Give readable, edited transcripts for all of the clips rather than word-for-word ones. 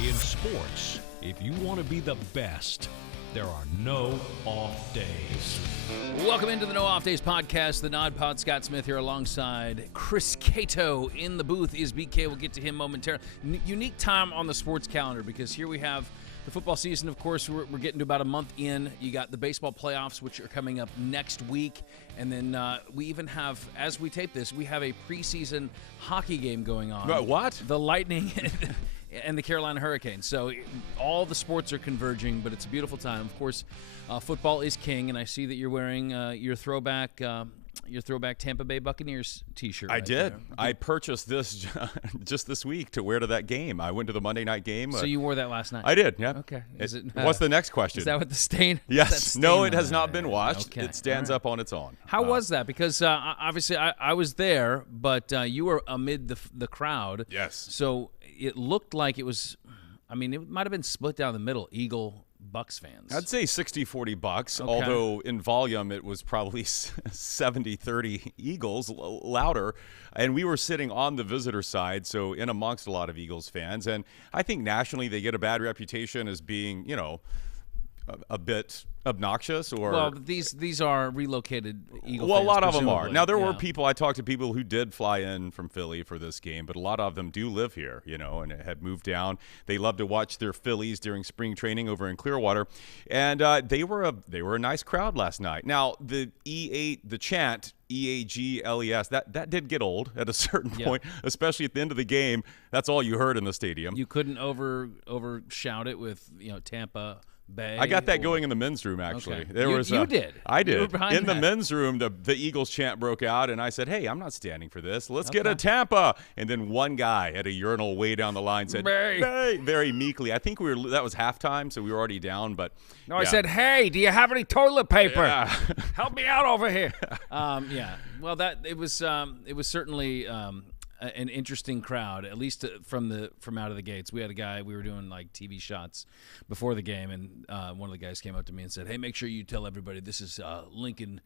In sports, if you want to be the best, there are no off days. Welcome into the No Off Days podcast. The Nod Pod, Scott Smith here alongside Chris Cato in the booth. Is BK? We'll get to him momentarily. Unique time on the sports calendar because here we have the football season. Of course, we're getting to about a month in. You got the baseball playoffs, which are coming up next week. And then we even have, as we tape this, we have a preseason hockey game going on. What? The Lightning and the Carolina Hurricanes. So all the sports are converging, but it's a beautiful time. Of course, football is king, and I see that you're wearing your throwback Tampa Bay Buccaneers T-shirt. I did. I purchased this just this week to wear to that game. I went to the Monday night game. So you wore that last night? I did, yeah. Okay. What's the next question? Is that what the stain? Yes. No, it has not been washed. Okay. It stands up on its own. How was that? Because obviously I was there, but you were amid the crowd. Yes. So it looked like it was, it might have been split down the middle, Eagle Bucs fans. I'd say 60-40 Bucs, Okay. although in volume it was probably 70-30 Eagles, louder. And we were sitting on the visitor side, so in amongst a lot of Eagles fans. And I think nationally they get a bad reputation as being, a bit obnoxious. Well, these are relocated Eagle fans. Well, a lot of them are. presumably. Now, there were Yeah. people, I talked to people who did fly in from Philly for this game, but a lot of them do live here, and had moved down. They love to watch their Phillies during spring training over in Clearwater. And they were a nice crowd last night. Now, the chant, EAGLES, that did get old at a certain point, especially at the end of the game. That's all you heard in the stadium. You couldn't overshout it with, Tampa Bay. I got that going in the men's room, actually. Okay. You did? I did. You were behind in the that. men's room, the Eagles chant broke out, and I said, hey, I'm not standing for this. Let's get a Tampa. And then one guy at a urinal way down the line said, Bay. Bay, very meekly. I think that was halftime, so we were already down. But No, I said, hey, do you have any toilet paper? Yeah. Help me out over here. Well, it was certainly an interesting crowd, at least from out of the gates. We had a guy, we were doing like TV shots before the game, and one of the guys came up to me and said, hey, make sure you tell everybody this is Lincoln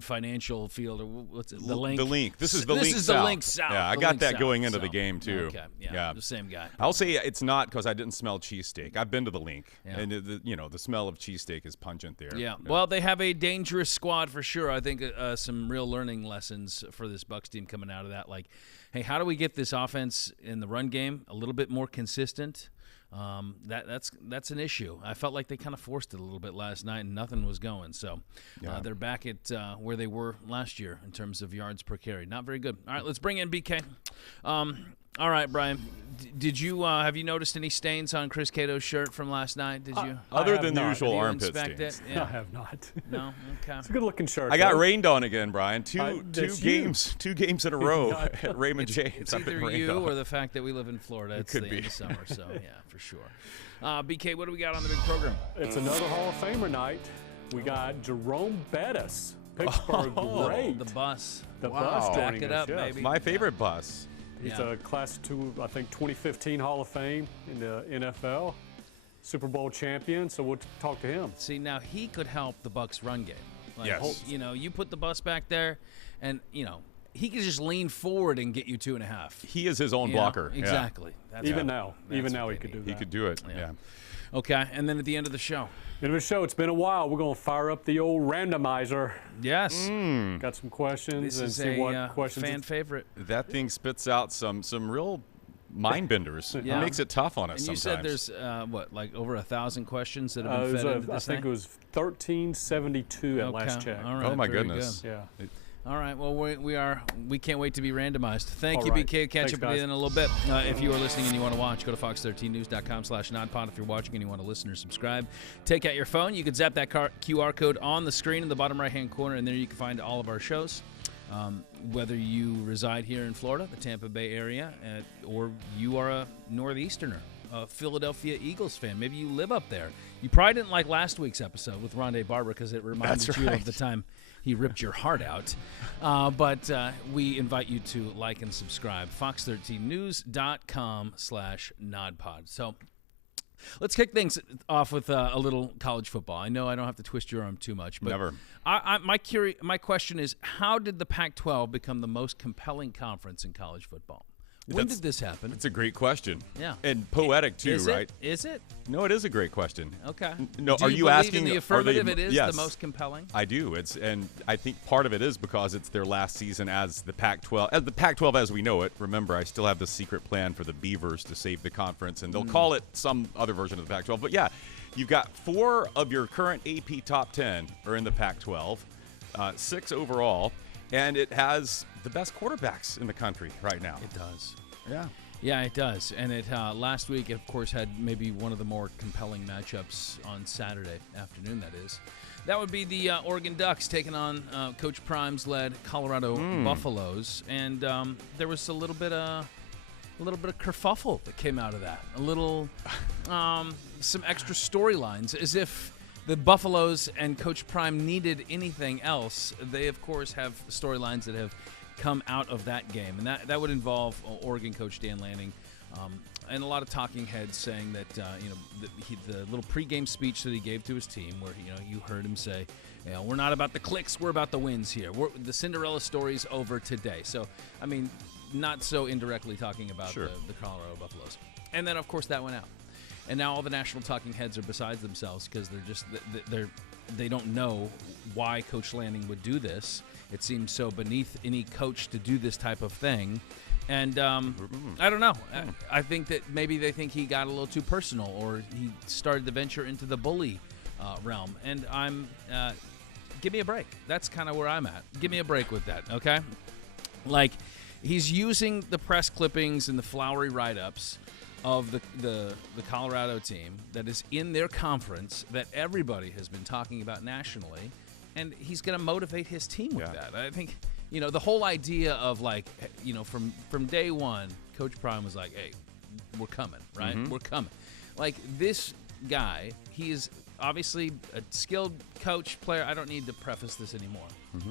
Financial Field, or what's it? The Link. The Link. This is This is South. the Link South. Yeah, I The got Link that South, going into so. the game, too. Okay, yeah, the same guy. I'll say it's not because I didn't smell cheesesteak. I've been to the Link, Yeah. and the smell of cheesesteak is pungent there. Yeah, well, they have a dangerous squad for sure. I think some real learning lessons for this Bucs team coming out of that. Like, hey, how do we get this offense in the run game a little bit more consistent? That's an issue. I felt like they kind of forced it a little bit last night, and nothing was going. So they're back at where they were last year in terms of yards per carry. Not very good. All right, let's bring in BK. All right, Brian. Did you have you noticed any stains on Chris Cato's shirt from last night? Did you? Other than the usual Have you armpit inspected stains. it? Yeah. I have not. No. Okay. It's a good-looking shirt. I got though. rained on again, Brian. Two that's games in a row at Raymond James. It's I've been either rained you on. or the fact that we live in Florida. It's could the be. end of summer, so yeah, for sure. BK, what do we got on the big program? It's another Hall of Famer night. We got Jerome Bettis, Pittsburgh great. The bus. The Wow. bus Back joining it us, up, yes. baby. My favorite bus. He's Yeah. a Class 2, I think, 2015 Hall of Fame in the NFL. Super Bowl champion, so we'll talk to him. See, now he could help the Bucs run game. Like, Yes. You put the bus back there, and he could just lean forward and get you 2.5. He is his own You know? blocker. Yeah. Exactly. That's Even what- now that's he what could they do need. that. He could do it. Yeah. Okay, and then at the end of the show. End of the show, it's been a while. We're going to fire up the old randomizer. Yes. Got some questions This and is see what a questions. fan favorite. That thing spits out some real mind benders. Yeah. It makes it tough on us And you sometimes. said there's, like over 1,000 questions that have It been was fed into I this think thing? it was 1372 at last check. All right. Oh, my very goodness. good. Yeah. All right. Well, we can't wait to be randomized. Thank All you, right. BK. Catch Thanks, up with you guys. in a little bit. If you are listening and you want to watch, go to fox13news.com/nodpod. If you're watching and you want to listen or subscribe, take out your phone. You can zap that QR code on the screen in the bottom right-hand corner, and there you can find all of our shows. Whether you reside here in Florida, the Tampa Bay area, or you are a Northeasterner, a Philadelphia Eagles fan. Maybe you live up there. You probably didn't like last week's episode with Rondé Barber because it reminded That's you right. of the time he ripped your heart out. But we invite you to like and subscribe. fox13news.com/nodpod. So let's kick things off with a little college football. I know I don't have to twist your arm too much, but Never. My question is, how did the Pac-12 become the most compelling conference in college football? When did this happen? It's a great question. Yeah. And poetic, too, right? Is it? No, it is a great question. Okay. No, Do are you you believe asking? in the affirmative? It is the most compelling. I do. And I think part of it is because it's their last season as the Pac-12. The Pac-12 as we know it. Remember, I still have the secret plan for the Beavers to save the conference, and they'll call it some other version of the Pac-12. But yeah, you've got 4 of your current AP top 10 are in the Pac-12, 6 overall, and it has the best quarterbacks in the country right now. It does. Yeah. Yeah, it does. And it last week, of course, had maybe one of the more compelling matchups on Saturday afternoon, that is. That would be the Oregon Ducks taking on Coach Prime's led Colorado Buffaloes. And there was a little bit of kerfuffle that came out of that. A little, some extra storylines, as if the Buffaloes and Coach Prime needed anything else. They, of course, have storylines that have come out of that game, and that would involve Oregon coach Dan Lanning, and a lot of talking heads saying that the little pregame speech that he gave to his team, where you heard him say, we're not about the clicks, we're about the wins here. The Cinderella story's over today. So, I mean, not so indirectly talking about the Colorado Buffaloes. And then, of course, that went out, and now all the national talking heads are besides themselves because they don't know why Coach Lanning would do this. It seems so beneath any coach to do this type of thing. And I don't know. I think that maybe they think he got a little too personal, or he started to venture into the bully realm. And give me a break. That's kind of where I'm at. Give me a break with that, okay? Like, he's using the press clippings and the flowery write-ups of the Colorado team that is in their conference that everybody has been talking about nationally. And he's going to motivate his team with that. I think, the whole idea of, from day one, Coach Prime was like, hey, we're coming, right? We're coming. Like, this guy, he is obviously a skilled coach, player. I don't need to preface this anymore.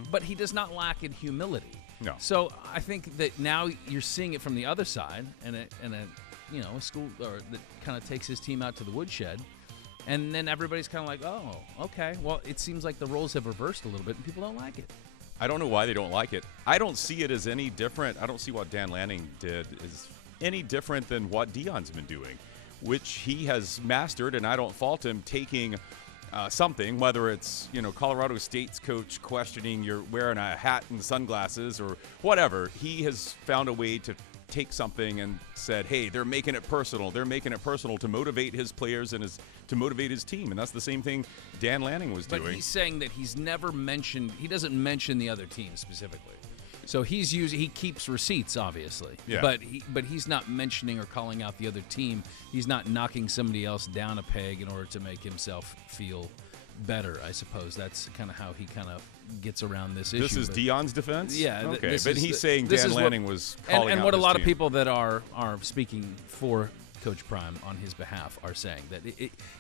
But he does not lack in humility. No. So I think that now you're seeing it from the other side, and a school that kind of takes his team out to the woodshed. And then everybody's kind of like, oh, okay. Well, it seems like the roles have reversed a little bit, and people don't like it. I don't know why they don't like it. I don't see it as any different. I don't see what Dan Lanning did is any different than what Deion's been doing, which he has mastered, and I don't fault him taking something, whether it's, Colorado State's coach questioning you're wearing a hat and sunglasses or whatever. He has found a way to take something and said, hey, they're making it personal. They're making it personal to motivate his players and to motivate his team. And that's the same thing Dan Lanning was doing. But he's saying that he doesn't mention the other team specifically. So he keeps receipts, obviously. Yeah. But he's not mentioning or calling out the other team. He's not knocking somebody else down a peg in order to make himself feel better, I suppose. That's kind of how he kind of gets around this issue. This is Deion's defense? Yeah. Okay, but he's saying Dan Lanning was calling out and what a lot team. of people that are speaking for Coach Prime on his behalf are saying that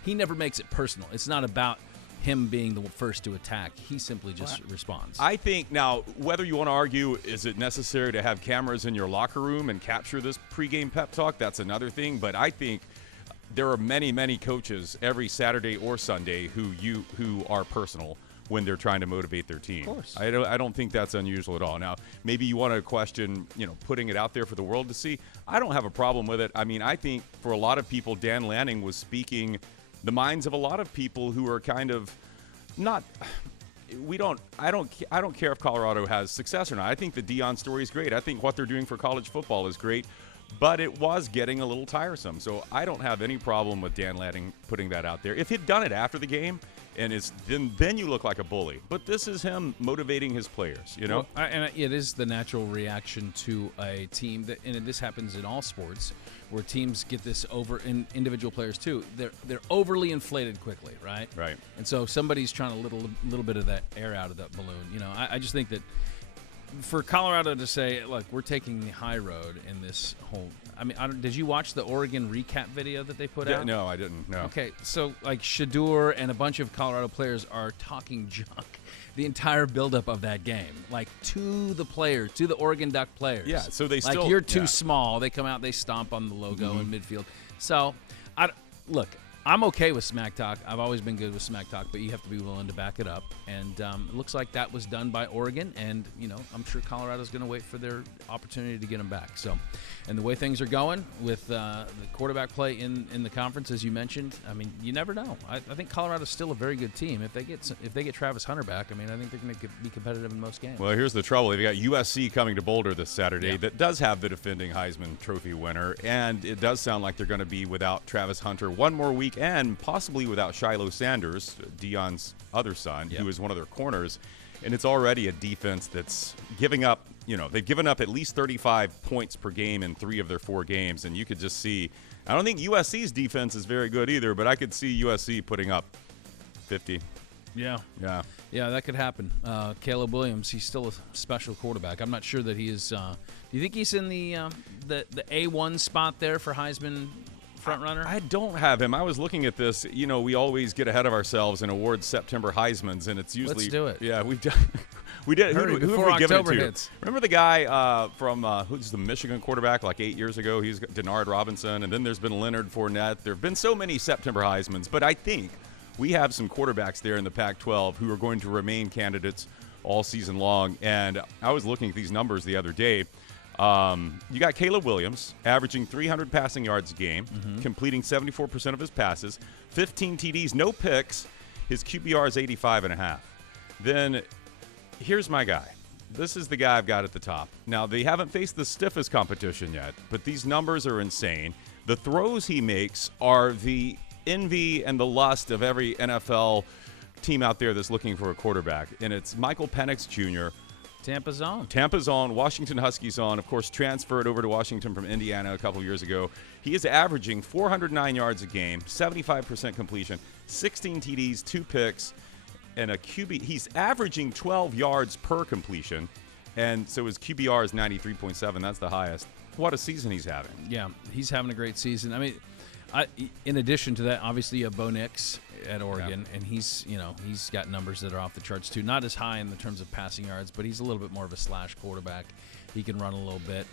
he never makes it personal. It's not about him being the first to attack. He simply just responds. I think now, whether you want to argue, is it necessary to have cameras in your locker room and capture this pregame pep talk? That's another thing. But I think there are many, many coaches every Saturday or Sunday who are personal when they're trying to motivate their team. Of course. I don't think that's unusual at all. Now, maybe you want to question, putting it out there for the world to see. I don't have a problem with it. I mean, I think for a lot of people, Dan Lanning was speaking the minds of a lot of people who are kind of not. I don't care if Colorado has success or not. I think the Deion story is great. I think what they're doing for college football is great. But it was getting a little tiresome. So I don't have any problem with Dan Lanning putting that out there. If he'd done it after the game, and then you look like a bully. But this is him motivating his players, Well, and it is the natural reaction to a team and this happens in all sports, where teams get this over, in individual players too. They're overly inflated quickly, right? Right. And so somebody's trying a little bit of that air out of that balloon. I just think that for Colorado to say, look, we're taking the high road in this whole. I mean, did you watch the Oregon recap video that they put out? No, I didn't. No. Okay, so Shedeur and a bunch of Colorado players are talking junk the entire buildup of that game, to the players, to the Oregon Duck players. Yeah, so they still. You're too small. They come out, they stomp on the logo in midfield. So, look, I'm okay with smack talk. I've always been good with smack talk, but you have to be willing to back it up. And it looks like that was done by Oregon, and I'm sure Colorado's going to wait for their opportunity to get them back. So, and the way things are going with the quarterback play in the conference, as you mentioned, I mean, you never know. I think Colorado's still a very good team. If they get Travis Hunter back, I mean, I think they're going to be competitive in most games. Well, here's the trouble. They've got USC coming to Boulder this Saturday that does have the defending Heisman Trophy winner, and it does sound like they're going to be without Travis Hunter one more week and possibly without Shiloh Sanders, Deion's other son, who is one of their corners. And it's already a defense that's giving up, they've given up at least 35 points per game in 3 of their 4 games. And you could just see, I don't think USC's defense is very good either, but I could see USC putting up 50. Yeah, that could happen. Caleb Williams, he's still a special quarterback. I'm not sure that he is. Do you think he's in the A1 spot there for Heisman front runner? I don't have him. I was looking at this. We always get ahead of ourselves and award September Heismans, and it's usually. Let's do it. Yeah, we've done. We did. Hurry, who before have we given October it to? hits. Remember the guy from who's the Michigan quarterback like 8 years ago? He's Denard Robinson, and then there's been Leonard Fournette. There have been so many September Heismans, but I think we have some quarterbacks there in the Pac-12 who are going to remain candidates all season long. And I was looking at these numbers the other day. You got Caleb Williams averaging 300 passing yards a game, completing 74% of his passes, 15 TDs, no picks. His QBR is 85.5. Then here's my guy. This is the guy I've got at the top. Now, they haven't faced the stiffest competition yet, but these numbers are insane. The throws he makes are the envy and the lust of every NFL team out there that's looking for a quarterback, and it's Michael Penix Jr., Tampa's on, Washington Huskies on, of course, transferred over to Washington from Indiana a couple of years ago. He is averaging 409 yards a game, 75% completion, 16 TDs, 2 picks, and a QB. He's averaging 12 yards per completion, and so his QBR is 93.7. That's the highest. What a season he's having. Yeah, he's having a great season. I mean, in addition to that, obviously you have Bo Nix at Oregon, and he's got numbers that are off the charts too. Not as high in the terms of passing yards, but he's a little bit more of a slash quarterback. He can run a little bit,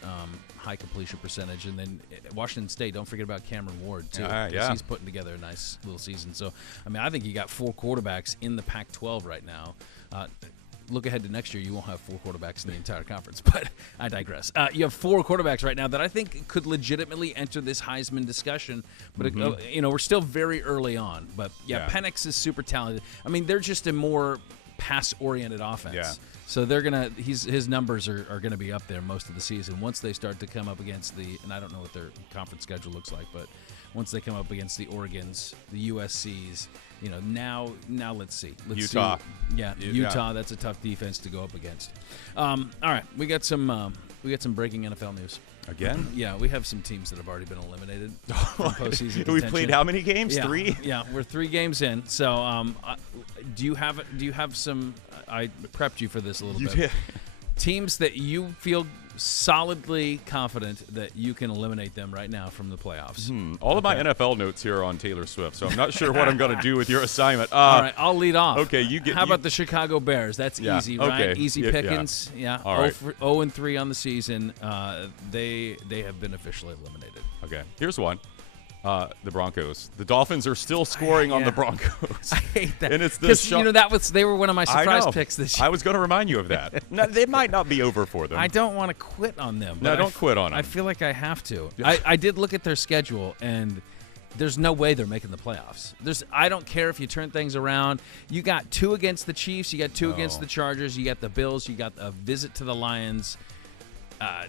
high completion percentage. And then Washington State, don't forget about Cameron Ward too. He's putting together a nice little season. So, I mean, I think you got 4 quarterbacks in the Pac-12 right now. Look ahead to next year, you won't have 4 quarterbacks in the entire conference, but I digress. You have 4 quarterbacks right now that I think could legitimately enter this Heisman discussion, but we're still very early on. But Penix is super talented. I mean, they're just a more pass-oriented offense. Yeah. So they're gonna his numbers are gonna be up there most of the season. Once they start to come up against and I don't know what their conference schedule looks like, but once they come up against the Oregons, the USCs. Now let's see. Utah. Utah. That's a tough defense to go up against. All right, we got some breaking NFL news. Again? Yeah, we have some teams that have already been eliminated from postseason contention. We've played how many games? Yeah, 3? Yeah, we're 3 games in. So, do you have some? I prepped you for this a little bit. Did. Teams that you feel solidly confident that you can eliminate them right now from the playoffs. All of my NFL notes here are on Taylor Swift, so I'm not sure what I'm going to do with your assignment. All right, I'll lead off. Okay, How about the Chicago Bears? That's easy, right? Okay. Easy pickings. Yeah. All right. 0-3 on the season. They have been officially eliminated. Okay, here's one. The Broncos. The Dolphins are still scoring on the Broncos. I hate that. And it's this they were one of my surprise picks this year. I was going to remind you of that. No, they might not be over for them. I don't want to quit on them. No, don't quit on them. I feel like I have to. I did look at their schedule, and there's no way they're making the playoffs. I don't care if you turn things around. You got 2 against the Chiefs. You got 2 against the Chargers. You got the Bills. You got a visit to the Lions. I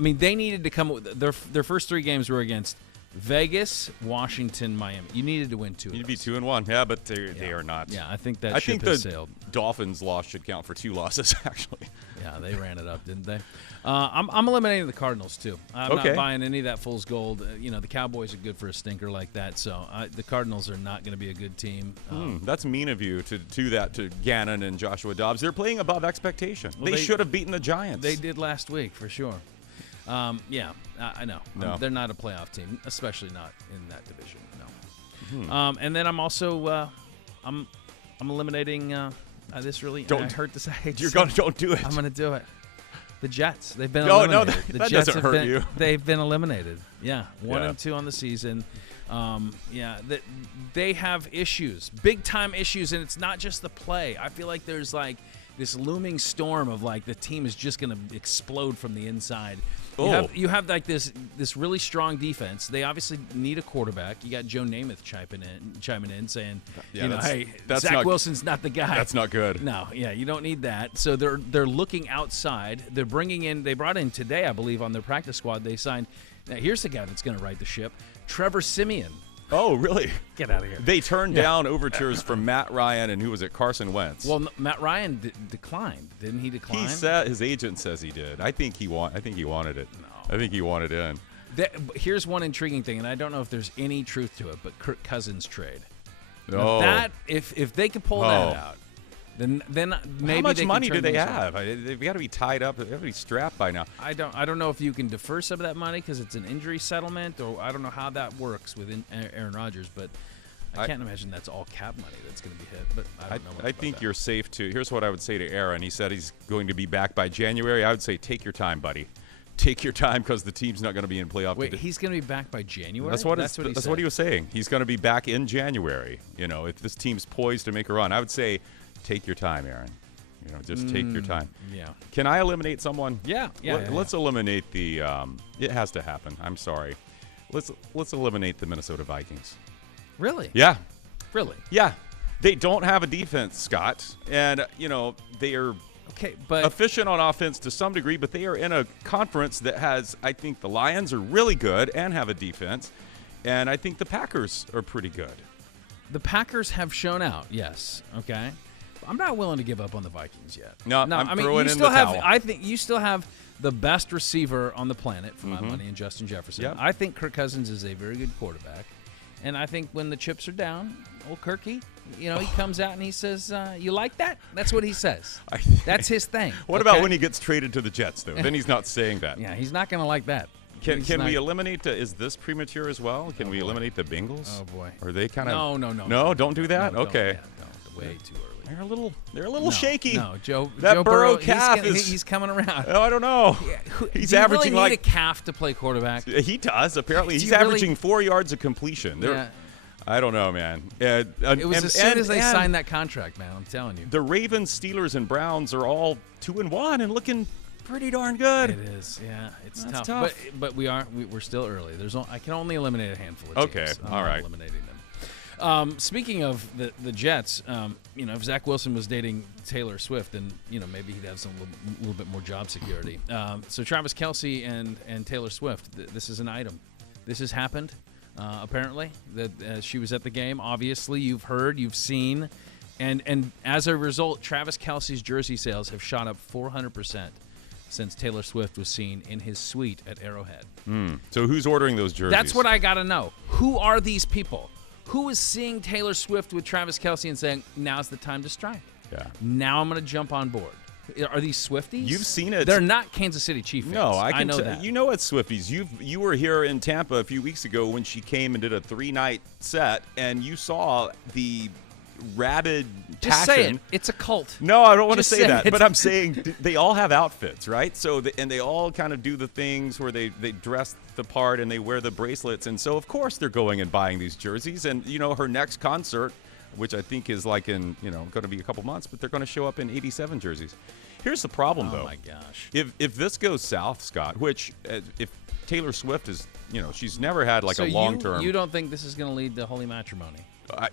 mean, they needed to come – their first 3 games were against – Vegas, Washington, Miami. You needed to win 2. You need to be 2-1. Yeah, but they are not. Yeah, I think that ship has sailed. Dolphins' loss should count for 2 losses, actually. Yeah, they ran it up, didn't they? I'm eliminating the Cardinals too. I'm not buying any of that fool's gold. The Cowboys are good for a stinker like that, so the Cardinals are not going to be a good team. That's mean of you to do that to Gannon and Joshua Dobbs. They're playing above expectation. Well, they should have beaten the Giants. They did last week for sure. I know. No. They're not a playoff team, especially not in that division. No. And then I'm also I'm eliminating. This really don't hurt to say. Don't do it. I'm going to do it. The Jets. They've been No, eliminated. no, The that Jets doesn't have hurt been, you. They've been eliminated. Yeah, 1-2 Yeah. on the season. They have issues, big-time issues, and it's not just the play. I feel like there's like this looming storm of like the team is just going to explode from the inside. You have like this really strong defense. They obviously need a quarterback. You got Joe Namath chiming in saying, hey, Zach Wilson's not the guy. That's not good. No, yeah, you don't need that. So they're looking outside. They brought in today, I believe, on their practice squad. They signed. Now here's the guy that's going to right the ship, Trevor Siemian. Oh, really? Get out of here. They turned down overtures from Matt Ryan and who was it? Carson Wentz. Well, Matt Ryan declined. Didn't he decline? He said his agent says he did. I think he wanted it. No. I think he wanted in. Here's one intriguing thing, and I don't know if there's any truth to it, but Kirk Cousins trade. Oh. That if they could pull that out, then maybe how much they money can do turn they things have? around. They've got to be tied up. They've got to be strapped by now. I don't know if you can defer some of that money because it's an injury settlement, or I don't know how that works with Aaron Rodgers, but I can't imagine that's all cap money that's going to be hit. But I don't know. I think you're safe to. Here's what I would say to Aaron. He said he's going to be back by January. I would say take your time, buddy. Take your time because the team's not going to be in playoff. Wait, he's going to be back by January? That's what he was saying. He's going to be back in January. If this team's poised to make a run, I would say take your time, Aaron. Just take your time. Yeah. Can I eliminate someone? Yeah. Let's eliminate the. It has to happen. I'm sorry. Let's eliminate the Minnesota Vikings. Really? Yeah. Really? Yeah. They don't have a defense, Scott, and they are but efficient on offense to some degree, but they are in a conference that has. I think the Lions are really good and have a defense, and I think the Packers are pretty good. The Packers have shown out. Yes. Okay. I'm not willing to give up on the Vikings yet. No, I mean, throwing you in still the have. towel. I think you still have the best receiver on the planet for my money in Justin Jefferson. Yep. I think Kirk Cousins is a very good quarterback, and I think when the chips are down, old Kirky, he comes out and he says, "You like that?" That's what he says. That's his thing. What about when he gets traded to the Jets, though? Then he's not saying that. Yeah, he's not going to like that. Can we eliminate? Is this premature as well? Can we eliminate the Bengals? Oh boy. Are they kind of? No. No, don't do that. No, okay. No, way too early. They're a little shaky. No, Joe Burrow Burrow calf he's coming around. Oh, I don't know. Yeah, He's do you averaging really need like a calf to play quarterback. he does. Apparently, Do he's you really- averaging 4 yards of completion. Yeah. I don't know, man. It was as soon as they signed that contract, man. I'm telling you. The Ravens, Steelers, and Browns are all 2-1 and looking pretty darn good. It is, yeah. It's That's tough. But we're still early. I can only eliminate a handful of teams. Okay, I'm all not right. eliminating them. Speaking of the Jets, if Zach Wilson was dating Taylor Swift, then maybe he'd have a little bit more job security. So Travis Kelce and Taylor Swift, this is an item. This has happened. Apparently, that she was at the game. Obviously, you've heard, you've seen, and as a result, Travis Kelce's jersey sales have shot up 400% since Taylor Swift was seen in his suite at Arrowhead. So who's ordering those jerseys? That's what I got to know. Who are these people? Who is seeing Taylor Swift with Travis Kelce and saying, "Now's the time to strike"? Yeah. Now I'm going to jump on board. Are these Swifties? You've seen it. They're not Kansas City Chiefs fans. No, I know can that. You know it's Swifties. You were here in Tampa a few weeks ago when she came and did a 3-night set, and you saw the rabid Just passion. say it. It's a cult. No, I don't want to Just say say that, it. but I'm saying they all have outfits, right? So and they all kind of do the things where they dress the part and they wear the bracelets, and so of course they're going and buying these jerseys. And her next concert, which I think is like in going to be a couple months, but they're going to show up in 87 jerseys. Here's the problem, though. Oh my gosh! If this goes south, Scott, which if Taylor Swift is, she's never had like So a long term. You don't think this is going to lead to holy matrimony?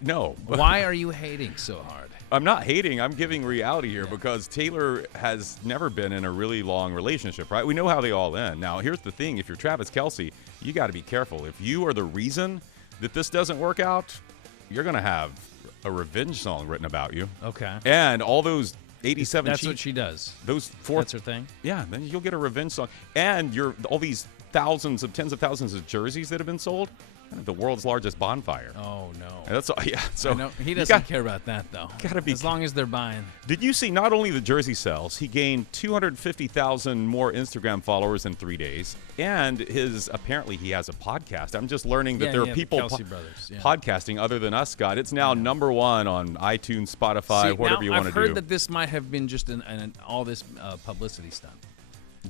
No. Why are you hating so hard? I'm not hating. I'm giving reality here because Taylor has never been in a really long relationship, right? We know how they all end. Now, here's the thing. If you're Travis Kelce, you got to be careful. If you are the reason that this doesn't work out, you're going to have a revenge song written about you. Okay. And all those 87 That's what she does. Those four. That's her thing. Yeah, then you'll get a revenge song. And all these tens of thousands of jerseys that have been sold. The world's largest bonfire. Oh no! And that's all. Yeah. So I know. He doesn't care about that though. Gotta be as long as they're buying. Did you see not only the jersey sales? He gained 250,000 more Instagram followers in 3 days, and apparently he has a podcast. I'm just learning that there are people the Kelce brothers, podcasting other than us, Scott. It's now number one on iTunes, Spotify, whatever you want to do. I've heard that this might have been just all this publicity stunt.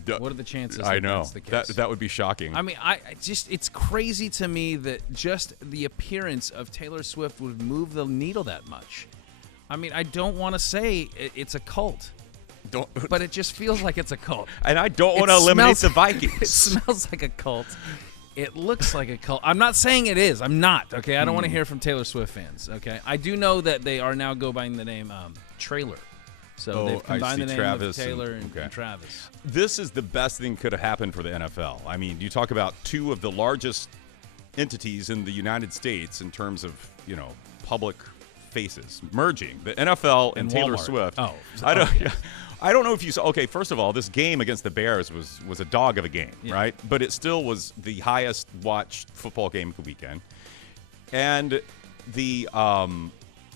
What are the chances? I know. That's the case? That would be shocking. I mean, it's crazy to me that just the appearance of Taylor Swift would move the needle that much. I mean, I don't want to say it's a cult. But it just feels like it's a cult. And I don't want to eliminate the Vikings. It smells like a cult. It looks like a cult. I'm not saying it is. I'm not, okay? I don't want to hear from Taylor Swift fans, okay? I do know that they are now go by the name Trailer. So they've combined the name Travis of Taylor and Travis. This is the best thing could have happened for the NFL. I mean, you talk about two of the largest entities in the United States in terms of, public faces merging. The NFL and Taylor Swift. Oh. I don't know if you saw. Okay, first of all, this game against the Bears was a dog of a game, right? But it still was the highest watched football game of the weekend. And the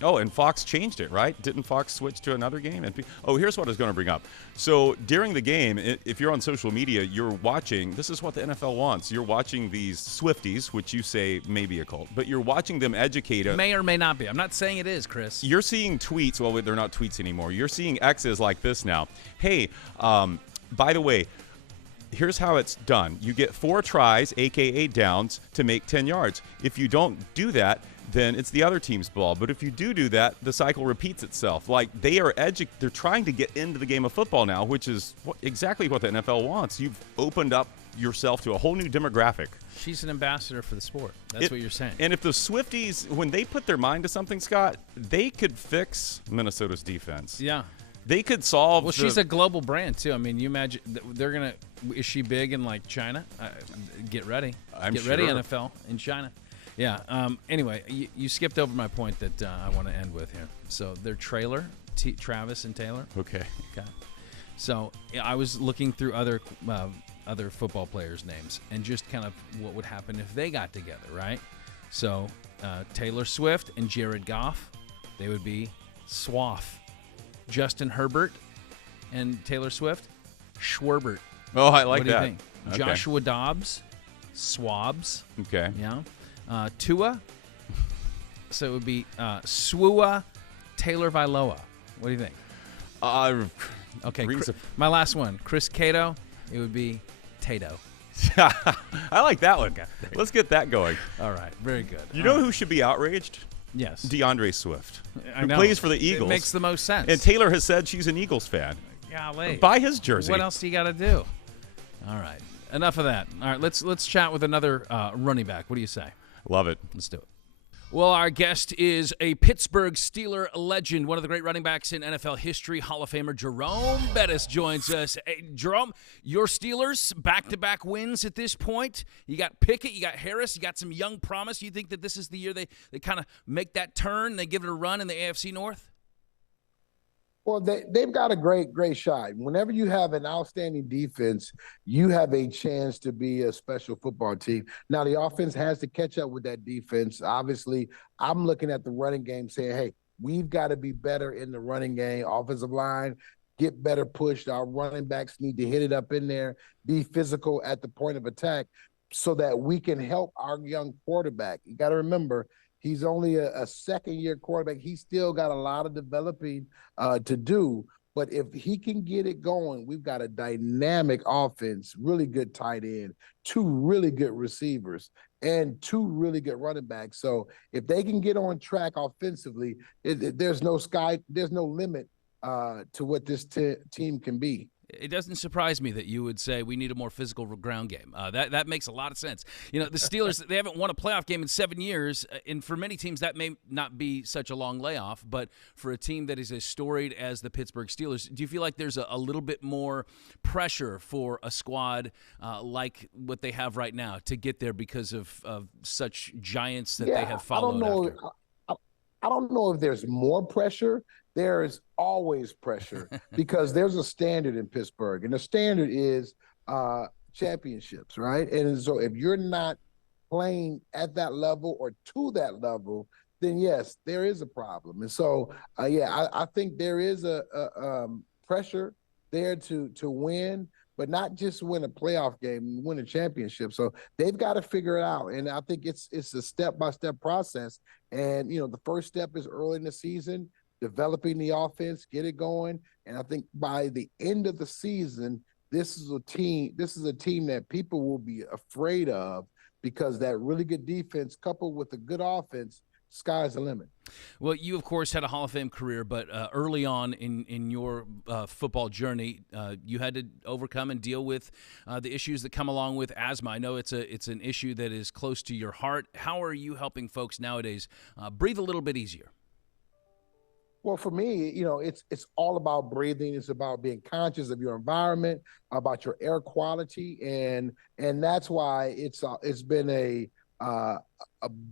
and Fox changed it, right? Didn't Fox switch to another game? And here's what I was going to bring up. So during the game, if you're on social media, you're watching. This is what the NFL wants. You're watching these Swifties, which you say may be a cult, but you're watching them educate. May or may not be. I'm not saying it is, Chris. You're seeing tweets. Well, they're not tweets anymore. You're seeing X's like this now. Hey, by the way, here's how it's done. You get 4 tries, a.k.a. downs, to make 10 yards. If you don't do that, then it's the other team's ball. But if you do that, the cycle repeats itself. Like they're trying to get into the game of football now, which is exactly what the NFL wants. You've opened up yourself to a whole new demographic. She's an ambassador for the sport. That's what you're saying. And if the Swifties, when they put their mind to something, Scott, they could fix Minnesota's defense. Yeah. They could solve. Well, she's a global brand too. I mean, you imagine they're gonna. Is she big in like China? Get ready. Get ready, NFL in China. Yeah. Anyway, you skipped over my point that I want to end with here. So they're Trailer, Travis and Taylor. Okay. So I was looking through other football players' names and just kind of what would happen if they got together, right? So Taylor Swift and Jared Goff, they would be Swaff. Justin Herbert and Taylor Swift, Schwerbert. Oh, I like what that. Do you think? Okay. Joshua Dobbs, Swabs. Okay. Yeah. Tua. So it would be Swua, Taylor Vailoa. What do you think? Okay. My last one, Chris Cato. It would be Tato. I like that one. Let's get that going. All right. Very good. You know who should be outraged? Yes. DeAndre Swift, who know. plays for the Eagles. It makes the most sense. And Taylor has said she's an Eagles fan. Golly. Buy his jersey. What else do you got to do? All right. Enough of that. All right. Let's chat with another running back. What do you say? Love it. Let's do it. Well, our guest is a Pittsburgh Steeler legend, one of the great running backs in NFL history, Hall of Famer Jerome Bettis joins us. Hey, Jerome, your Steelers, back-to-back wins at this point. You got Pickett, you got Harris, you got some young promise. You think that this is the year they kind of make that turn, they give it a run in the AFC North? Well, they've got a great shot. Whenever you have an outstanding defense, you have a chance to be a special football team. Now, the offense has to catch up with that defense. Obviously, I'm looking at the running game saying, hey, we've got to be better in the running game, offensive line, get better pushed. Our running backs need to hit it up in there, be physical at the point of attack so that we can help our young quarterback. You got to remember, he's only a second-year quarterback. He's still got a lot of developing to do. But if he can get it going, we've got a dynamic offense, really good tight end, 2 really good receivers, and 2 really good running backs. So if they can get on track offensively, there's no limit to what this team can be. It doesn't surprise me that you would say we need a more physical ground game. That makes a lot of sense. You know, the Steelers, they haven't won a playoff game in 7 years, and for many teams that may not be such a long layoff, but for a team that is as storied as the Pittsburgh Steelers, do you feel like there's a little bit more pressure for a squad like what they have right now to get there because of such giants that they have followed after? I don't know if there's more pressure. There's always pressure because there's a standard in Pittsburgh, and the standard is championships, right? And so if you're not playing at that level or to that level, then yes, there is a problem. And so, I think there is a pressure there to win, but not just win a playoff game, win a championship. So they've got to figure it out. And I think it's a step-by-step process. And, the first step is early in the season, developing the offense, get it going. And I think by the end of the season, this is a team that people will be afraid of because that really good defense coupled with a good offense, sky's the limit. Well, you, of course, had a Hall of Fame career, but early on in your football journey, you had to overcome and deal with the issues that come along with asthma. I know it's an issue that is close to your heart. How are you helping folks nowadays breathe a little bit easier? Well, for me, it's all about breathing. It's about being conscious of your environment, about your air quality, and that's why it's been a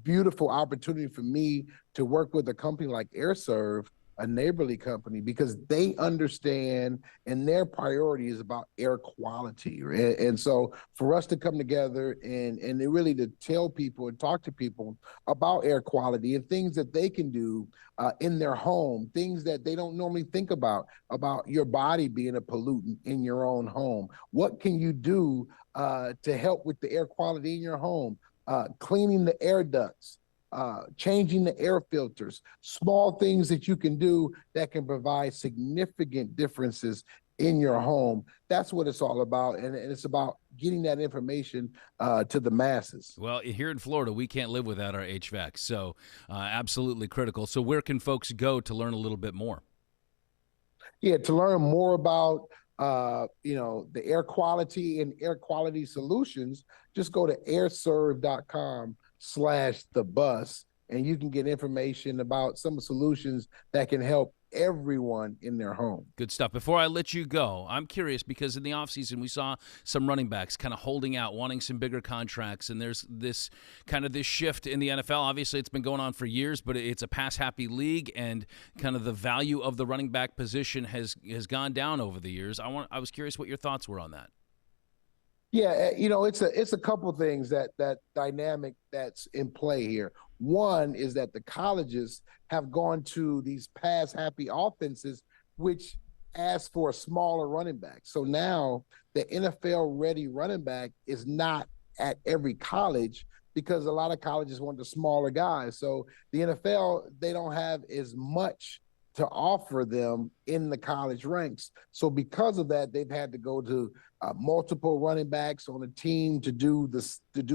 beautiful opportunity for me to work with a company like AirServe, a neighborly company, because they understand and their priority is about air quality. And so for us to come together and really to tell people and talk to people about air quality and things that they can do in their home, things that they don't normally think about your body being a pollutant in your own home. What can you do to help with the air quality in your home? Cleaning the air ducts, changing the air filters, small things that you can do that can provide significant differences in your home. That's what it's all about. And it's about getting that information to the masses. Well, here in Florida, we can't live without our HVAC. So absolutely critical. So where can folks go to learn a little bit more? Yeah, to learn more about the air quality and air quality solutions, just go to airserve.com/thebus, and you can get information about some solutions that can help everyone in their home. Good stuff. Before I let you go, I'm curious because in the offseason we saw some running backs kind of holding out, wanting some bigger contracts, and there's this shift in the NFL. Obviously, it's been going on for years, but it's a pass-happy league, and kind of the value of the running back position has gone down over the years. I was curious what your thoughts were on that. Yeah, it's a couple of things that dynamic that's in play here. One is that the colleges have gone to these pass-happy offenses, which ask for a smaller running back. So now the NFL-ready running back is not at every college because a lot of colleges want the smaller guys. So the NFL, they don't have as much to offer them in the college ranks. So because of that, they've had to go to multiple running backs on a team to do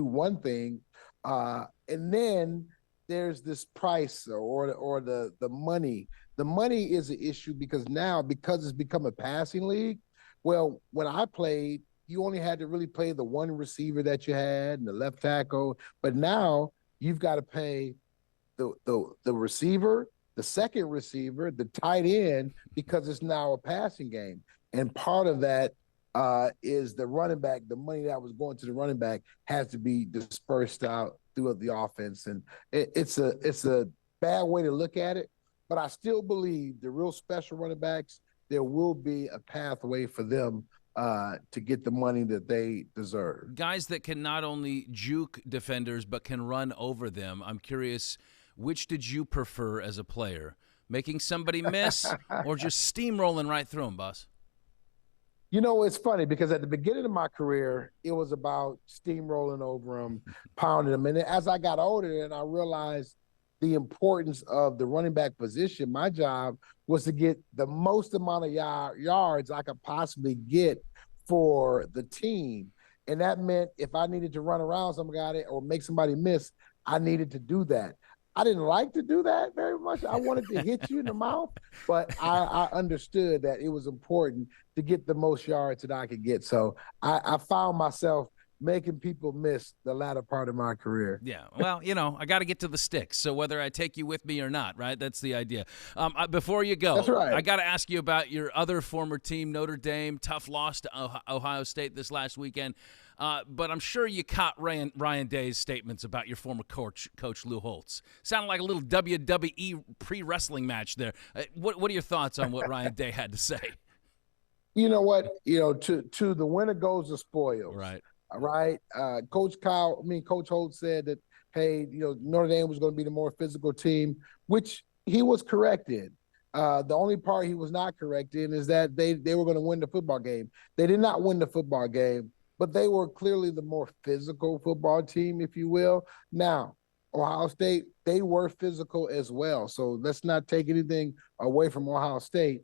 one thing. And then there's this price or the money. The money is an issue because it's become a passing league. Well, when I played, you only had to really play the one receiver that you had and the left tackle. But now you've got to pay the receiver, the second receiver, the tight end, because it's now a passing game. And part of that is the running back. The money that was going to the running back has to be dispersed out throughout the offense. And it's a bad way to look at it. But I still believe the real special running backs, there will be a pathway for them to get the money that they deserve. Guys that can not only juke defenders but can run over them. I'm curious, which did you prefer as a player? Making somebody miss or just steamrolling right through them, boss? It's funny because at the beginning of my career, it was about steamrolling over them, pounding them. And as I got older and I realized the importance of the running back position, my job was to get the most amount of yards I could possibly get for the team. And that meant if I needed to run around somebody or make somebody miss, I needed to do that. I didn't like to do that very much. I wanted to hit you in the mouth, but I understood that it was important to get the most yards that I could get. So I found myself making people miss the latter part of my career. Yeah, well, I got to get to the sticks. So whether I take you with me or not, right? That's the idea. Before you go, that's right. I got to ask you about your other former team, Notre Dame. Tough loss to Ohio State this last weekend. But I'm sure you caught Ryan Day's statements about your former coach Lou Holtz. Sounded like a little WWE pre-wrestling match there. What are your thoughts on what Ryan Day had to say? You know what? To the winner goes the spoils. Right. All right. Coach Holtz said that, hey, Notre Dame was going to be the more physical team, which he was correct in. The only part he was not correct in is that they were going to win the football game. They did not win the football game, but they were clearly the more physical football team, if you will. Now, Ohio State, they were physical as well. So let's not take anything away from Ohio State.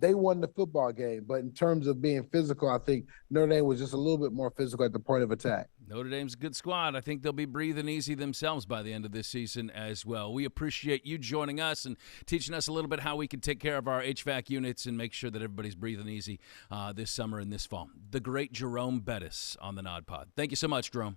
they won the football game. But in terms of being physical, I think Notre Dame was just a little bit more physical at the point of attack. Notre Dame's a good squad. I think they'll be breathing easy themselves by the end of this season as well. We appreciate you joining us and teaching us a little bit how we can take care of our HVAC units and make sure that everybody's breathing easy this summer and this fall. The great Jerome Bettis on the Nod Pod. Thank you so much, Jerome.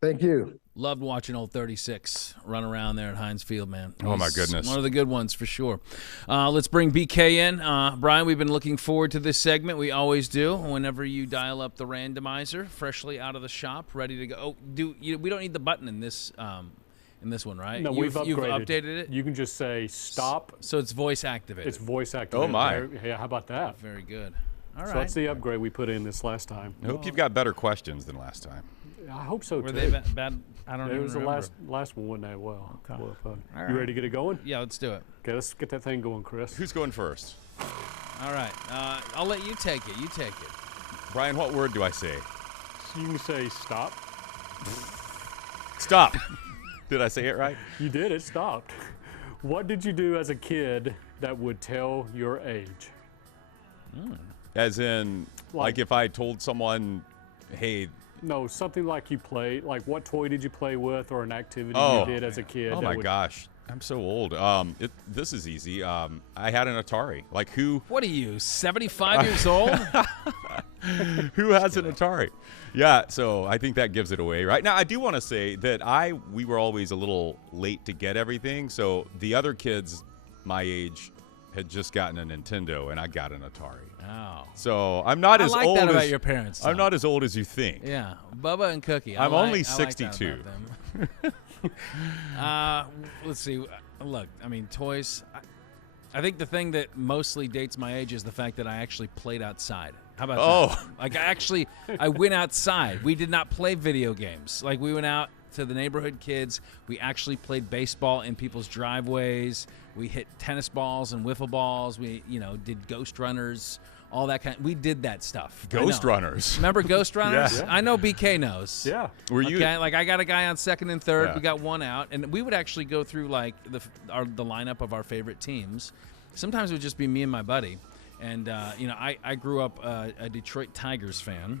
Thank you. Loved watching old 36 run around there at Heinz Field, man. Oh, my goodness. One of the good ones for sure. Let's bring BK in. Brian, we've been looking forward to this segment. We always do. Whenever you dial up the randomizer, freshly out of the shop, ready to go. Oh, we don't need the button in this one, right? No, you've updated it? You can just say stop. So it's voice activated. It's voice activated. Oh, my. Yeah, how about that? Very good. All right. So that's the upgrade we put in this last time. I hope you've got better questions than last time. I hope so, Were too. they bad? I don't even It was remember. the last one wasn't that well. Okay. Well fun. All You right. ready to get it going? Yeah, let's do it. Okay, let's get that thing going, Chris. Who's going first? All right. I'll let you take it. You take it. Brian, what word do I say? So you can say stop. Stop. Did I say it right? You did. It stopped. What did you do as a kid that would tell your age? As in, like Like- if I told someone, hey, No, something like you played. Like what toy did you play with, or an activity Oh. you did as a kid? oh that my would- gosh, I'm so old. This is easy. I had an Atari. Like who What are you, 75 years old? who has an Atari? Yeah, so I think that gives it away. Right now, I do want to say that we were always a little late to get everything. So the other kids my age had just gotten a Nintendo, and I got an Atari. Oh. So I'm not I as like old that as about your parents. I'm Tom. not as old as you think. Yeah, Bubba and Cookie. I'm only I like that 62. about them. Let's see. Look, I mean, toys. I think the thing that mostly dates my age is the fact that I actually played outside. How about that? Like I went outside. We did not play video games. Like we went out to the neighborhood kids. We actually played baseball in people's driveways. We hit tennis balls and wiffle balls. We, did ghost runners, all that kind. We did that stuff. Ghost runners. Remember Ghost Runners? Yeah. I know BK knows. Yeah. Were you? Okay, like I got a guy on second and third. Yeah. We got one out, and we would actually go through like the lineup of our favorite teams. Sometimes it would just be me and my buddy, and I grew up a Detroit Tigers fan,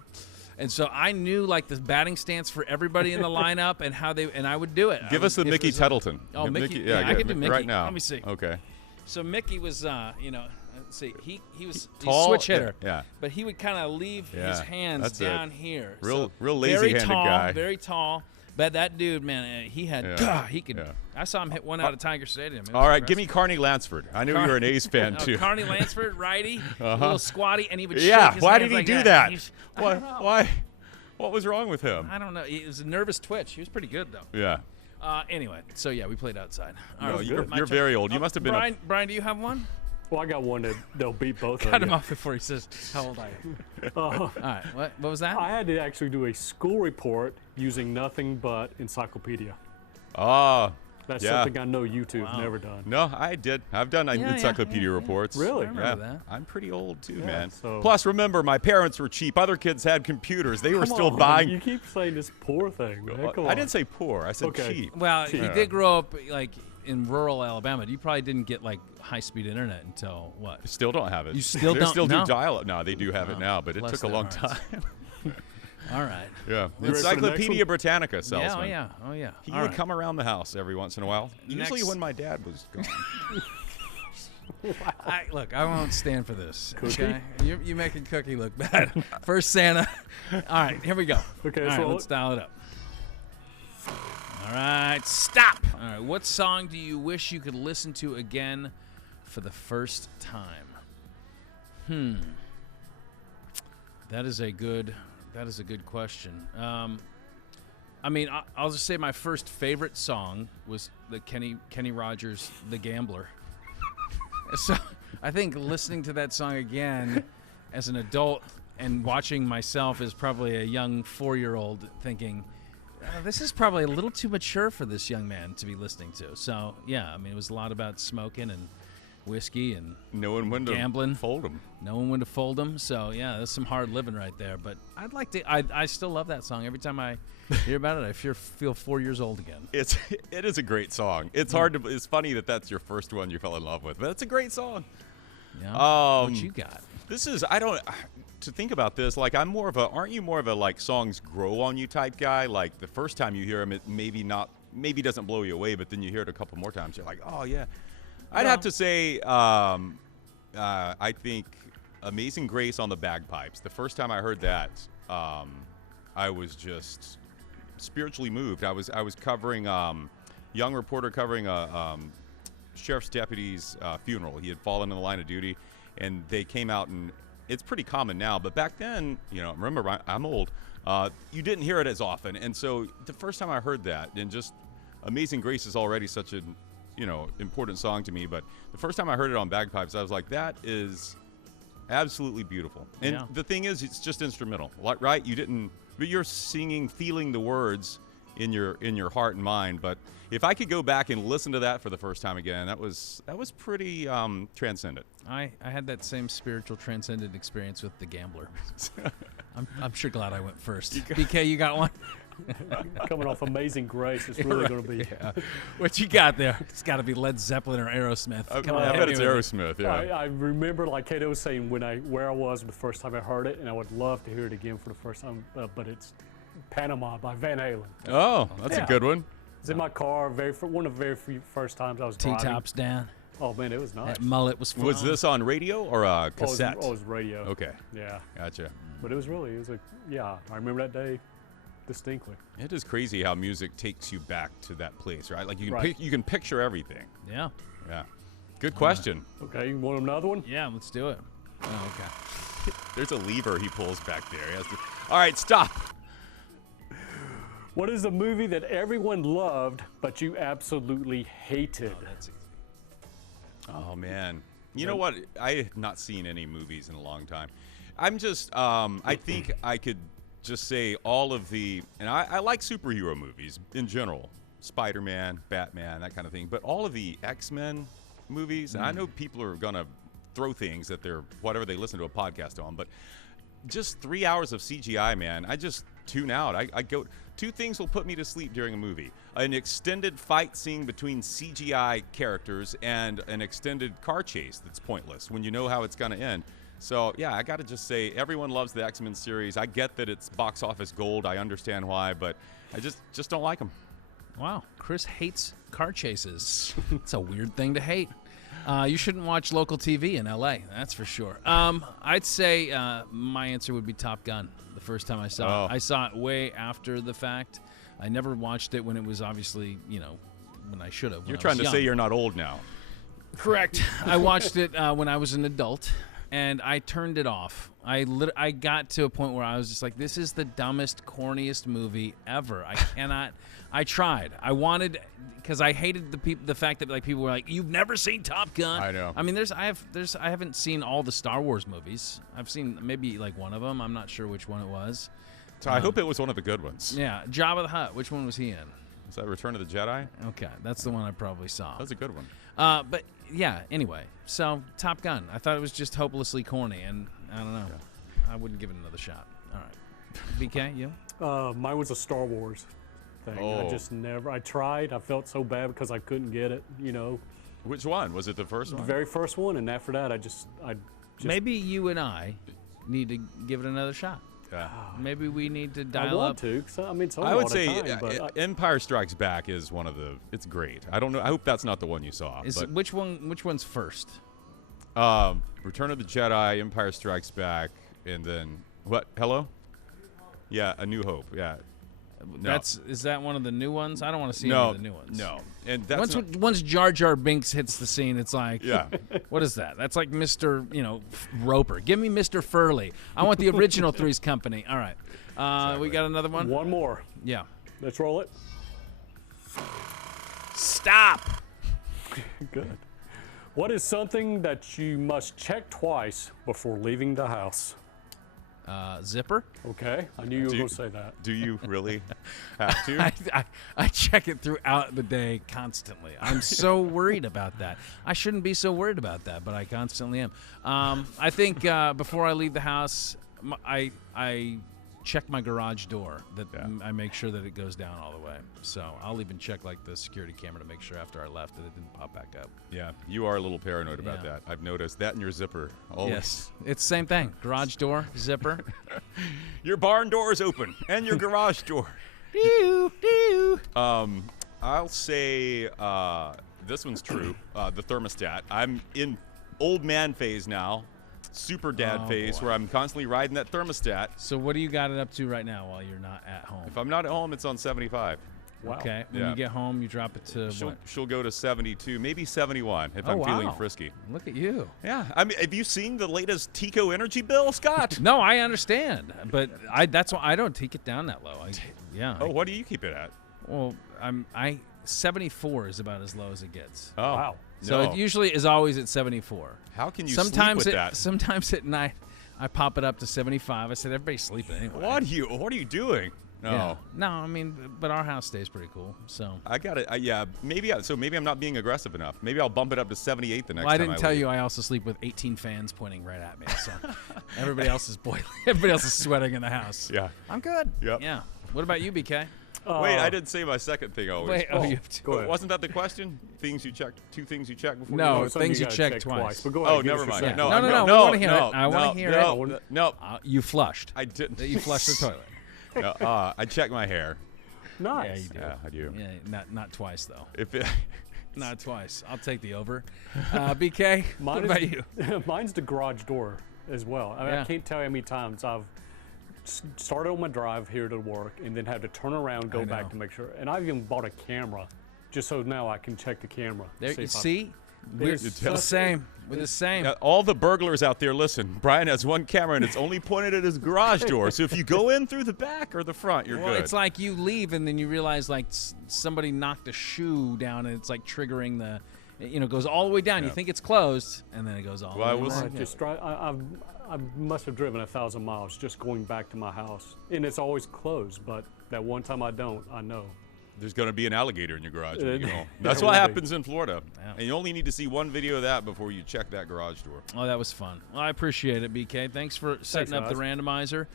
and so I knew like the batting stance for everybody in the lineup and how they, and I would do it. Give us the Mickey Tettleton. Oh, Mickey. Yeah, I can do Mickey right now. Let me see. Okay. So Mickey was, let's see, he was Tall? he's switch hitter. Yeah. But he would kind of leave his Yeah, hands that's it. down here. Real very lazy-handed tall, guy. Very tall. But that dude, man, he had, he could. Yeah. I saw him hit one out of Tiger Stadium. It was All right, give me impressive. Carney Lansford. I knew you were an A's fan too. Carney Lansford, righty, a little squatty, and he would Yeah, shake his why hands did he like do that? He's- Why? What was wrong with him? I don't know. It was a nervous twitch. He was pretty good though. Yeah. Anyway, so yeah, we played outside. All No, right, you're my turn. very old. You must have been. Brian, do you have one? Well, I got one that they'll beat both Cut of him you. off before he says how old I am. All right, what was that? I had to actually do a school report using nothing but encyclopedia. Ah, That's yeah. something I know YouTube's never done. No, I did. I've done yeah, encyclopedia yeah. reports. Really? I remember that. I'm pretty old too, man. so- Plus, remember, my parents were cheap. Other kids had computers. They were Come still on, buying. You keep saying this poor thing. Man. Come I on. didn't say poor. I said Okay. cheap. Well, he Yeah. did grow up like in rural Alabama. You probably didn't get like high-speed internet until what? Still don't have it. You still They don't? still No. do dial-up. No, they do have it now, but it bless took a their long hearts. time. All right. Yeah. You ready for the next Encyclopedia one? Britannica Yeah, salesman. oh yeah. He All would right. come around the house every once in a while. Usually Next. when my dad was gone. Look, I won't stand for this. Okay, you're making Cookie look bad. First Santa. All right, here we go. Okay, All right, so let's dial it up. All right, stop. All right, what song do you wish you could listen to again for the first time? That is a good question. I mean, I'll just say my first favorite song was the Kenny Rogers, "The Gambler." So I think listening to that song again as an adult and watching myself as probably a young 4-year-old thinking, this is probably a little too mature for this young man to be listening to. So, yeah, I mean, it was a lot about smoking and whiskey and Knowing when to Gambling. fold them. knowing when to fold them. So, yeah, that's some hard living right there. But I'd like to – I still love that song. Every time I hear about it, I feel 4 years old again. It is a great song. It's hard to. It's funny that that's your first one you fell in love with, but it's a great song. Yeah. What you got? This is to think about this, like aren't you more of a like songs grow on you type guy? Like the first time you hear them, it maybe doesn't blow you away, but then you hear it a couple more times, you're like, oh yeah. I'd have to say, I think Amazing Grace on the bagpipes. The first time I heard that, I was just spiritually moved. I was covering young reporter covering a sheriff's deputy's funeral. He had fallen in the line of duty, and they came out, and it's pretty common now, but back then, remember, I'm old, you didn't hear it as often. And so the first time I heard that, and just Amazing Grace is already such an important song to me, but the first time I heard it on bagpipes, I was like, that is absolutely beautiful. And the thing is, it's just instrumental, right? You're singing, feeling the words in your heart and mind. But if I could go back and listen to that for the first time again, that was pretty transcendent. I had that same spiritual transcendent experience with The Gambler. I'm sure glad I went first. BK, you got one? Coming off Amazing Grace, it's really going to be. Yeah. What you got there? It's got to be Led Zeppelin or Aerosmith. Come on, I bet it's Aerosmith. Yeah. I remember, like Cato was saying, where I was the first time I heard it, and I would love to hear it again for the first time. But it's Panama by Van Halen. Oh, that's a good one. It's in my car. One of the very few first times I was driving. T-tops down. Oh man, it was nice. That mullet was fun. Was this on radio or a cassette? Oh, it was radio. Okay. Yeah. Gotcha. But I remember that day distinctly. It is crazy how music takes you back to that place, right? Like you can picture everything. Yeah. Yeah. Good question. Okay, you want another one? Yeah, let's do it. Oh, okay. There's a lever he pulls back there. All right, stop. What is a movie that everyone loved but you absolutely hated? Oh, that's easy. Oh man. You know what? I have not seen any movies in a long time. I'm just I think I could just say all of the, and I like superhero movies in general. Spider-Man, Batman, that kind of thing. But all of the X-Men movies, and I know people are going to throw things at their whatever they listen to a podcast on, but just 3 hours of CGI, man, I just tune out. I go, two things will put me to sleep during a movie: an extended fight scene between CGI characters and an extended car chase that's pointless when you know how it's going to end. So yeah, I got to just say, everyone loves the X-Men series. I get that it's box office gold. I understand why, but I just don't like them. Wow, Chris hates car chases. It's a weird thing to hate. You shouldn't watch local TV in LA, that's for sure. I'd say my answer would be Top Gun. The first time I saw it, I saw it way after the fact. I never watched it when it was obviously, when I should have. You're trying to say you're not old now. Correct. I watched it when I was an adult, and I turned it off. I got to a point where I was just like, this is the dumbest, corniest movie ever. I cannot. I tried. I wanted, because I hated the fact that people were like, you've never seen Top Gun. I know. I mean, I haven't seen all the Star Wars movies. I've seen maybe like one of them. I'm not sure which one it was. So I hope it was one of the good ones. Yeah, Jabba the Hutt. Which one was he in? Is that Return of the Jedi? Okay, that's the one I probably saw. That's a good one. But yeah, anyway, so Top Gun. I thought it was just hopelessly corny, and I don't know. Yeah. I wouldn't give it another shot. All right. BK, you? Mine was a Star Wars thing. I tried. I felt so bad because I couldn't get it, Which one? Was it the first one? The very first one, and after that, I just Maybe you and I need to give it another shot. Yeah. Maybe we need to dial up. I want to, because it's only I would all the say time, Empire Strikes Back is one of the. It's great. I don't know. I hope that's not the one you saw. Which one's first? Return of the Jedi, Empire Strikes Back, and then what? Hello? Yeah, A New Hope. Yeah. No. Is that one of the new ones? I don't want to see any of the new ones. No. And that's once Jar Jar Binks hits the scene, it's like, what is that? That's like Mr. Roper. Give me Mr. Furley. I want the original Three's Company. All right. Exactly. We got another one? One more. Yeah. Let's roll it. Stop. Good. What is something that you must check twice before leaving the house? Zipper. Okay, I knew you were going to say that. Do you really have to? I check it throughout the day constantly. I'm so worried about that. I shouldn't be so worried about that, but I constantly am. I think before I leave the house, I check my garage door that I make sure that it goes down all the way. So I'll even check like the security camera to make sure after I left that it didn't pop back up. Yeah, you are a little paranoid about that. I've noticed that in your zipper. Always. Yes, it's the same thing. Garage door, zipper. Your barn door is open and your garage door. I'll say this one's true. The thermostat. I'm in old man phase now. Super dad phase where I'm constantly riding that thermostat. So what do you got it up to right now while you're not at home? If I'm not at home, it's on 75. Wow. Okay. When you get home, you drop it to what? She'll go to 72, maybe 71 if I'm feeling frisky. Look at you. Yeah. I mean, have you seen the latest Tico energy bill, Scott? No, I understand, but that's why I don't take it down that low. What do you keep it at? Well, 74 is about as low as it gets. Oh. Wow. So it usually is always at 74. How can you sometimes sleep with that? Sometimes at night, I pop it up to 75. I said, everybody's sleeping anyway. What are you doing? No. Yeah. No, I mean, but our house stays pretty cool. So I got it. Maybe I'm not being aggressive enough. Maybe I'll bump it up to 78 the next time. I didn't tell you I also sleep with 18 fans pointing right at me. So everybody else is boiling. Everybody else is sweating in the house. Yeah. I'm good. Yep. Yeah. What about you, BK? Wait, I didn't say my second thing always. Wait, you have to. Go ahead. Wasn't that the question? Things you checked, 2 things you checked before No, you things you gotta check check twice. But go ahead, Oh, give us never your mind. second. No, we want to hear it. I want to hear it. No, You flushed. I didn't. You flushed the toilet. No, I check my hair. Nice. you do. Yeah, I do. Yeah, not twice though. If it, Not twice. I'll take the over. BK, what about you? Mine's the garage door as well. I mean, I can't tell you how many times I've started on my drive here to work and then had to turn around, go back to make sure. And I've even bought a camera just so now I can check the camera. There, see you if see? We're the same. We're the same. all the burglars out there, listen. Brian has one camera and it's only pointed at his garage door. So if you go in through the back or the front, you're good. It's like you leave and then you realize like somebody knocked a shoe down and it's like triggering the, goes all the way down. You think it's closed and then it goes all the way down. I must have driven 1,000 miles just going back to my house, and it's always closed. But that one time I don't, I know. There's going to be an alligator in your garage when you get home. There That's will what be. happens in Florida. Yeah. And you only need to see one video of that before you check that garage door. Oh, that was fun. Well, I appreciate it, BK. Thanks for setting up the guys. randomizer.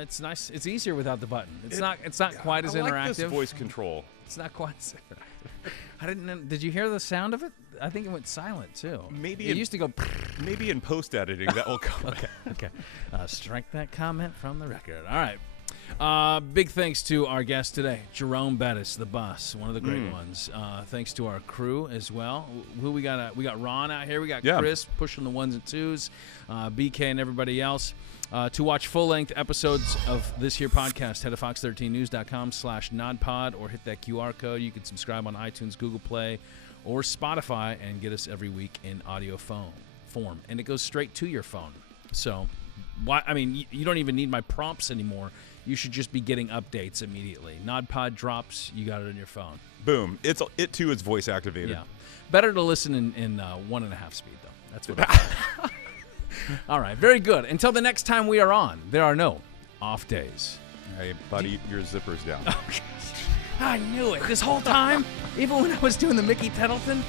It's nice. It's easier without the button. It's not quite as I like interactive. this voice control. It's not quite as interactive. I didn't know. Did you hear the sound of it? I think it went silent too. Maybe it used to go. Maybe in post editing that will come. Okay. Strike that comment from the record. All right. Big thanks to our guest today, Jerome Bettis, the bus, one of the great ones. Thanks to our crew as well. Who we got? We got Ron out here. We got Chris pushing the 1s and 2s. BK and everybody else. To watch full-length episodes of this here podcast, head to fox13news.com/nodpod or hit that QR code. You can subscribe on iTunes, Google Play, or Spotify and get us every week in audio form. And it goes straight to your phone. So, you don't even need my prompts anymore. You should just be getting updates immediately. NodPod drops, you got it on your phone. Boom. It too is voice activated. Yeah. Better to listen in 1.5 speed, though. That's what All right. Very good. Until the next time we are on, there are no off days. Hey, buddy, your zipper's down. I knew it this whole time, even when I was doing the Mickey Tettleton.